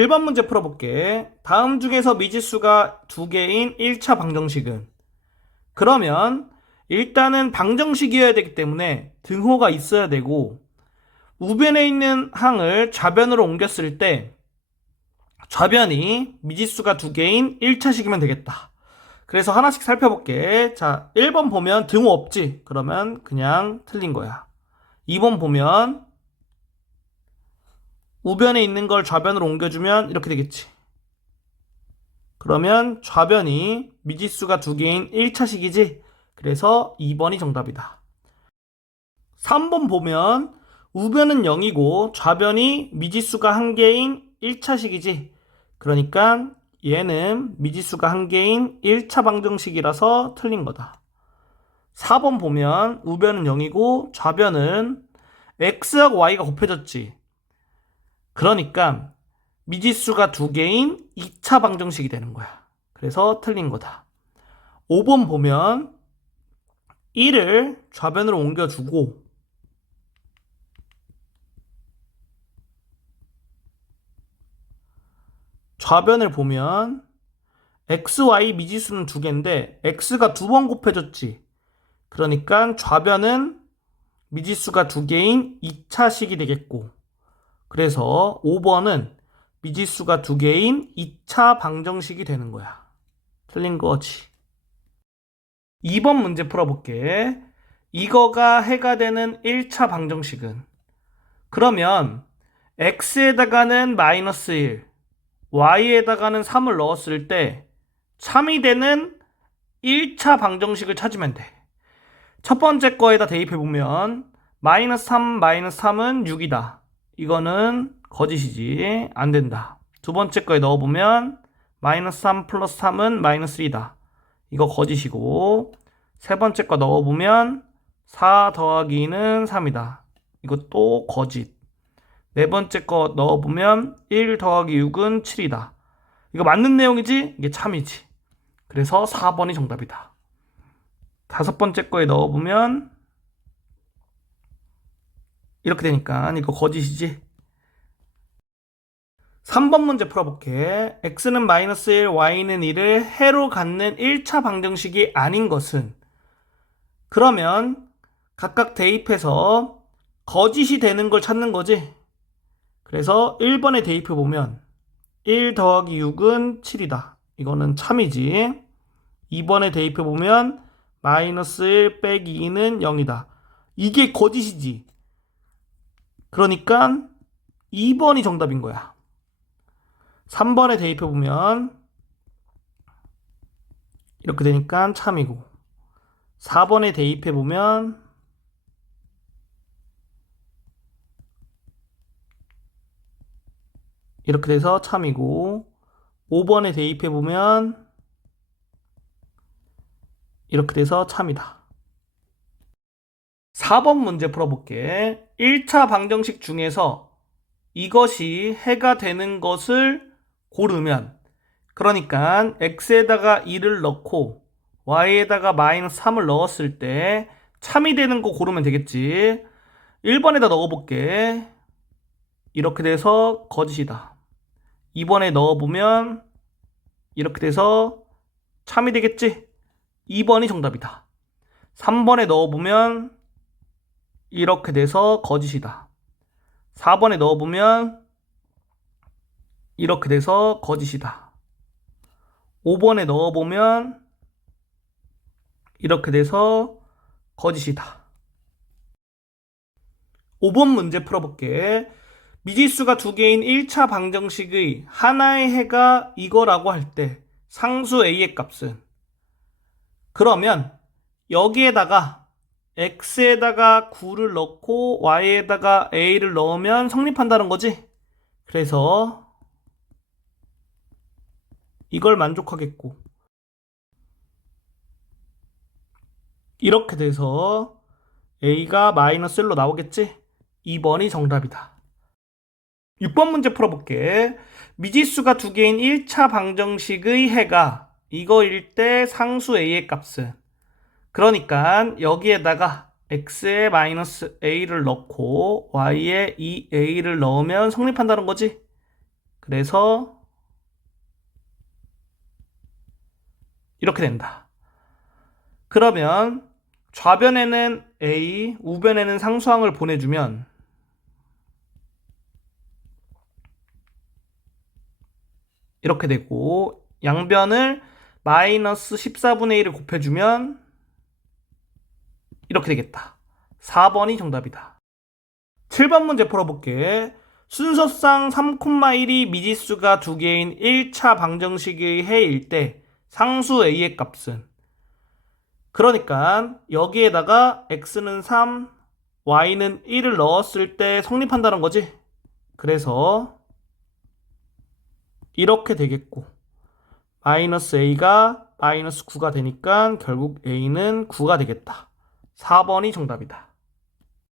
1번 문제 풀어볼게. 다음 중에서 미지수가 두 개인 1차 방정식은? 그러면 일단은 방정식이어야 되기 때문에 등호가 있어야 되고 우변에 있는 항을 좌변으로 옮겼을 때 좌변이 미지수가 두 개인 1차식이면 되겠다. 그래서 하나씩 살펴볼게. 자, 1번 보면 등호 없지? 그러면 그냥 틀린 거야. 2번 보면 우변에 있는 걸 좌변으로 옮겨주면 이렇게 되겠지. 그러면 좌변이 미지수가 두 개인 1차식이지? 그래서 2번이 정답이다. 3번 보면 우변은 0이고 좌변이 미지수가 한 개인 1차식이지? 그러니까 얘는 미지수가 한 개인 1차 방정식이라서 틀린 거다. 4번 보면 우변은 0이고 좌변은 x하고 y가 곱해졌지. 그러니까 미지수가 두 개인 2차 방정식이 되는 거야. 그래서 틀린 거다. 5번 보면 1을 좌변으로 옮겨주고 좌변을 보면 x, y 미지수는 두 개인데 x가 두 번 곱해졌지. 그러니까 좌변은 미지수가 두 개인 2차식이 되겠고 그래서 5번은 미지수가 두 개인 2차 방정식이 되는 거야. 틀린 거지. 2번 문제 풀어볼게. 이거가 해가 되는 1차 방정식은? 그러면 x에다가는 마이너스 1, y에다가는 3을 넣었을 때 참이 되는 1차 방정식을 찾으면 돼. 첫 번째 거에다 대입해보면 마이너스 3, 마이너스 3은 6이다. 이거는 거짓이지. 안 된다. 두 번째 거에 넣어보면 마이너스 3 플러스 3은 마이너스 1이다. 이거 거짓이고 세 번째 거 넣어보면 4 더하기 2는 3이다. 이것도 거짓. 네 번째 거 넣어보면 1 더하기 6은 7이다. 이거 맞는 내용이지? 이게 참이지. 그래서 4번이 정답이다. 다섯 번째 거에 넣어보면 이렇게 되니까 이거 거짓이지? 3번 문제 풀어볼게. x는 마이너스 1, y는 1을 해로 갖는 1차 방정식이 아닌 것은 그러면 각각 대입해서 거짓이 되는 걸 찾는 거지. 그래서 1번에 대입해 보면 1 더하기 6은 7이다. 이거는 참이지. 2번에 대입해 보면 마이너스 1 빼기 2는 0이다. 이게 거짓이지. 그러니까 2번이 정답인 거야. 3번에 대입해 보면 이렇게 되니까 참이고 4번에 대입해 보면 이렇게 돼서 참이고 5번에 대입해 보면 이렇게 돼서 참이다. 4번 문제 풀어볼게. 1차 방정식 중에서 이것이 해가 되는 것을 고르면 그러니까 x에다가 2를 넣고 y에다가 마이너스 3을 넣었을 때 참이 되는 거 고르면 되겠지. 1번에다 넣어볼게. 이렇게 돼서 거짓이다. 2번에 넣어보면 이렇게 돼서 참이 되겠지. 2번이 정답이다. 3번에 넣어보면 이렇게 돼서 거짓이다. 4번에 넣어보면 이렇게 돼서 거짓이다. 5번에 넣어보면 이렇게 돼서 거짓이다. 5번 문제 풀어볼게. 미지수가 두 개인 1차 방정식의 하나의 해가 이거라고 할 때 상수 a의 값은 그러면 여기에다가 x에다가 9를 넣고 y에다가 a를 넣으면 성립한다는 거지. 그래서 이걸 만족하겠고 이렇게 돼서 a가 마이너스 1로 나오겠지? 2번이 정답이다. 6번 문제 풀어볼게. 미지수가 두 개인 1차 방정식의 해가 이거일 때 상수 a의 값은 그러니까 여기에다가 x에 마이너스 a를 넣고 y에 2a를 넣으면 성립한다는 거지. 그래서 이렇게 된다. 그러면 좌변에는 A, 우변에는 상수항을 보내주면 이렇게 되고 양변을 마이너스 14분의 1을 곱해주면 이렇게 되겠다. 4번이 정답이다. 7번 문제 풀어볼게. 순서상 3,1이 미지수가 두 개인 1차 방정식의 해일 때 상수 a의 값은 그러니까 여기에다가 x는 3, y는 1을 넣었을 때 성립한다는 거지. 그래서 이렇게 되겠고 마이너스 a가 마이너스 9가 되니까 결국 a는 9가 되겠다. 4번이 정답이다.